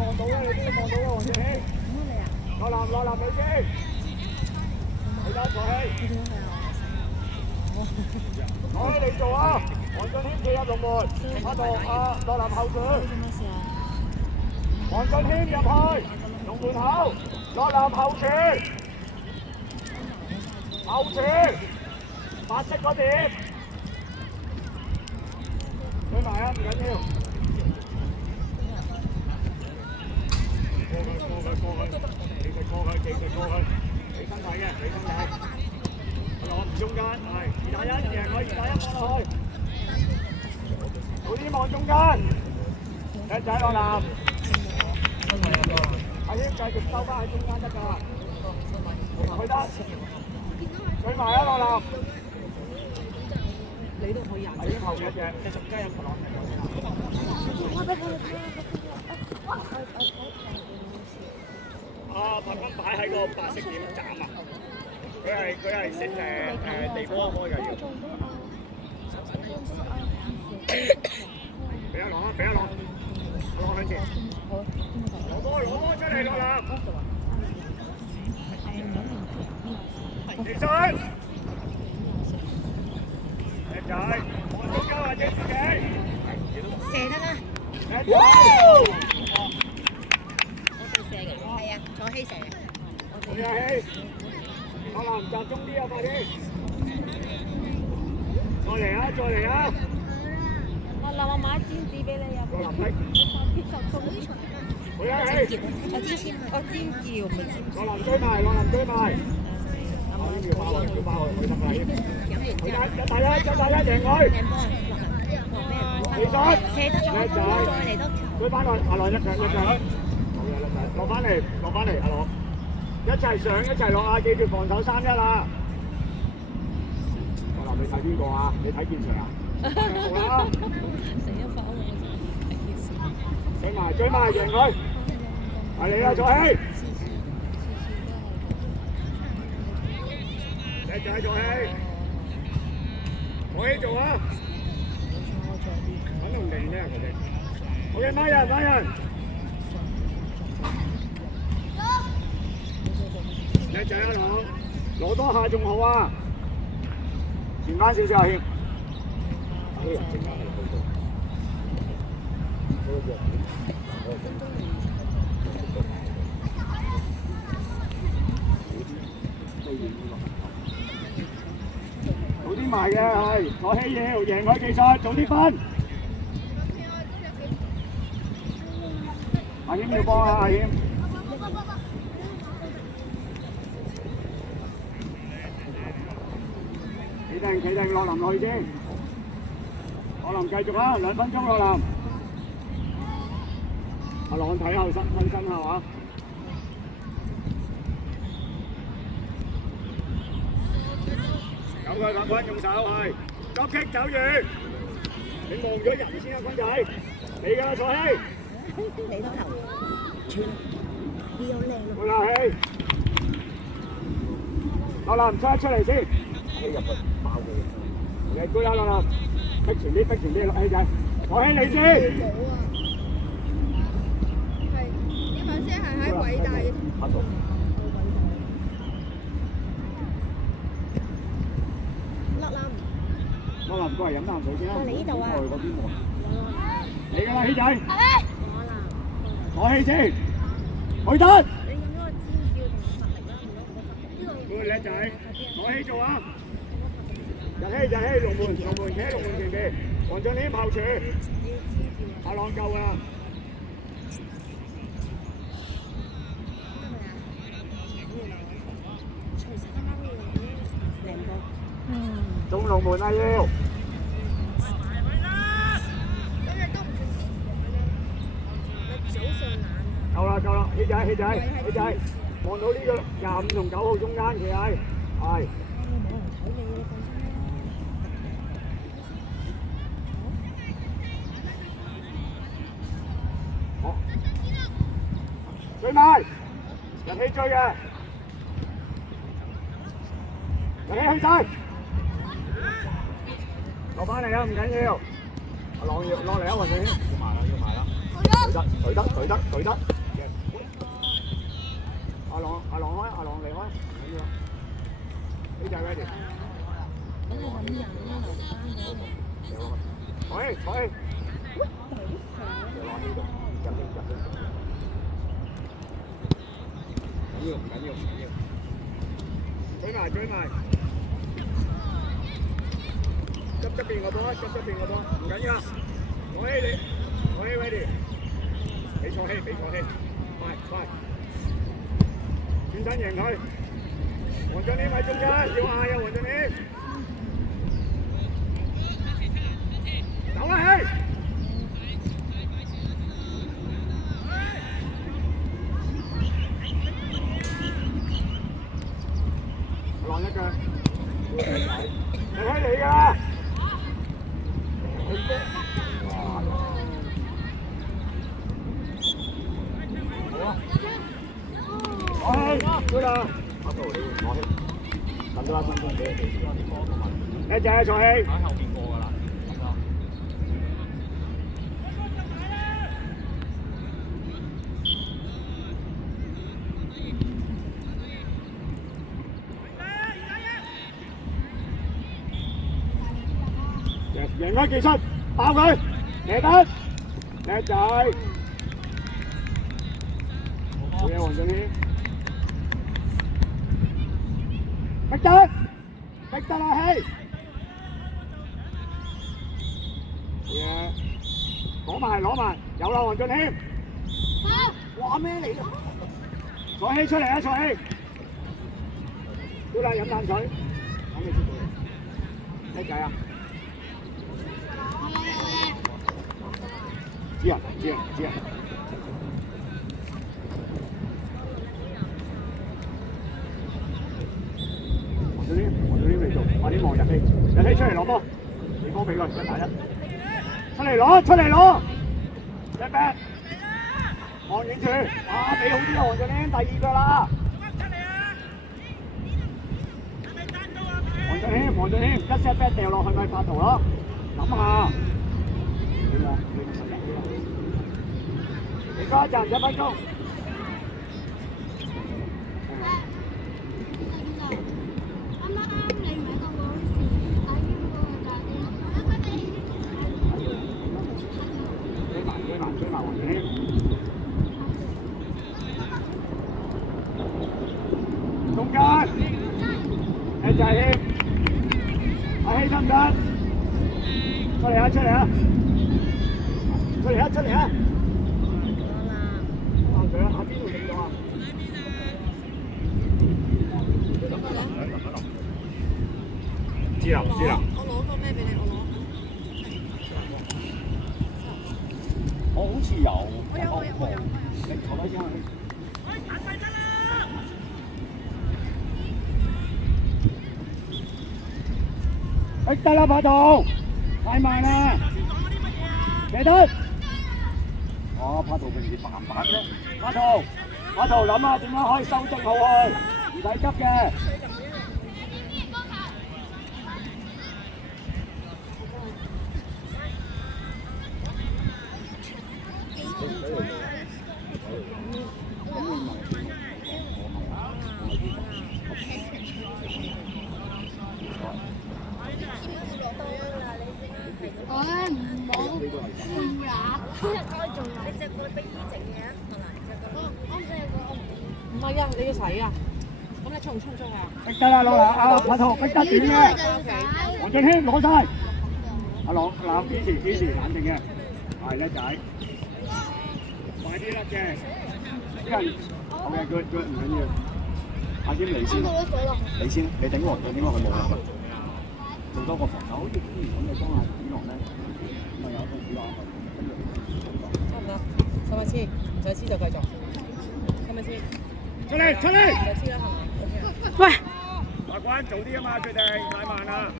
望到啦，你都要望到啦，黃志希。落男女先，你得坐起。攞起你做啊！黃俊軒企入龍門，落男後傳。黃俊軒入去，龍門口，落男後傳，白色嗰碟，追埋啊，唔緊要。過去，技術過去，你身體嘅，你身體。攞唔中間，係2打1，贏佢2打1放落去。早啲望中間，靚仔落男。阿謙繼續收翻喺中間得㗎，去得。追埋啊落男。你都可以阿謙後嘅隻，繼續加入落男。拍杆擺喺個白色點斬啊！佢係食地波開㗎要。俾阿朗啊！俾阿朗，攞向前。攞波出嚟落籃。前進。靚仔，望中間或者自己。射得啦！係啊，坐希射嘅。坐希，落籃集中啲啊！快啲！再嚟啊！落籃我買尖子俾你啊！落籃睇。我尖叫，唔係尖。落籃追埋。要包佢，佢得啦！一打一贏佢。其實射得咗，再嚟多球。追翻落，阿朗一腳。落翻嚟，阿朗，一齊上一齊落啊！記住防守3-1啦！我諗你睇邊個啊？你睇建祥啊？好啦！追埋，贏佢！係你啦，坐起！靚仔坐起做啊！揾同定咩啊？佢哋 ，OK， 孖人。靚仔啊，朗，攞多下仲好啊！前翻少少啊，謙。早啲埋嘅係，我希要贏佢技術，早啲分。阿謙要幫啊，阿謙。企定，落籃落去先。落籃繼續啦，2分鐘落籃。阿朗睇後身分身係嘛？有佢5分用手係，急擊走遠。你望咗人先啊，軍仔。你㗎啦，坐起。你多球。你好靚啊！好啦，起。落籃出嚟先。入去爆佢，你高啦落啦，逼前啲落氣仔，我起你先。係呢把聲係喺偉大嘅。落籃過嚟飲啖水先啦。過嚟呢度啊！你㗎啦，氣仔。我起先，去得。你用嗰個尖叫同實力啦，好叻仔，我起做啊！日希，龍門企龍門前邊，黃俊軒後傳，阿朗夠啦。中龍門啊要！夠啦，希仔，望到呢個25同9號中間企喺，係。追埋，人氣追嘅，人氣去晒，落翻嚟啊，唔緊要，阿朗要落嚟啊，雲俊軒，要埋啦。對得。阿朗開，阿朗離開，唔緊要。呢隻 ready。坐起。唔緊要。追埋。側邊個波，唔緊要。坐起你，ready。俾坐氣，快。轉身贏佢。黃俊謙喺中間，要嗌啊黃俊謙。走啦氣！落一腳，你睇你㗎。對啦，阿杜你坐氣，等咗啦，一隻坐氣。喺後邊過㗎啦，贏開技術，爆佢，贏得，叻仔，好嘢黃俊謙。逼得啦氣！嘢，攞埋，有啦黃俊謙。哇咩嚟㗎？坐氣出嚟啊！坐氣。好啦，飲啖水。講未出到嚟。叻仔啊！知啊。黃俊謙未做，快啲望日氣出嚟攞波，你波俾佢1打1，出嚟攞，一邊望遠處，哇俾好啲啊黃俊謙，第2腳啦，黃俊謙一 set back 掉落去咪拍圖咯，諗下，你加一陣1分鐘。追埋黃俊謙，中間，一隻謙，阿希得唔得？出嚟啊！出嚟啊！放水啊！喺邊度影到啊？知啦。我攞個咩俾你？我好似有。我有。你坐低先。得啦，拍圖，太慢啦。記得。拍圖平時扮啫。拍圖諗下點樣可以收正好去，唔使急嘅。唔係啊，你要洗啊？咁你沖唔沖啊？逼得啦，攞啦，阿拍圖逼得短嘅。黃俊謙攞晒。阿朗嗱，幾時冷靜嘅？係叻仔，快啲甩嘅。啲人好嘅，佢唔緊要。阿謙你先，你頂黃俊，點解佢冇入啊？做多個防守，好似之前咁你幫阿子樂咧，咁啊有一個子樂得唔得？係咪先？唔使黐就繼續，係咪先？出嚟！唔使黐啦，係嘛？喂，法官早啲啊嘛，決定太慢啦。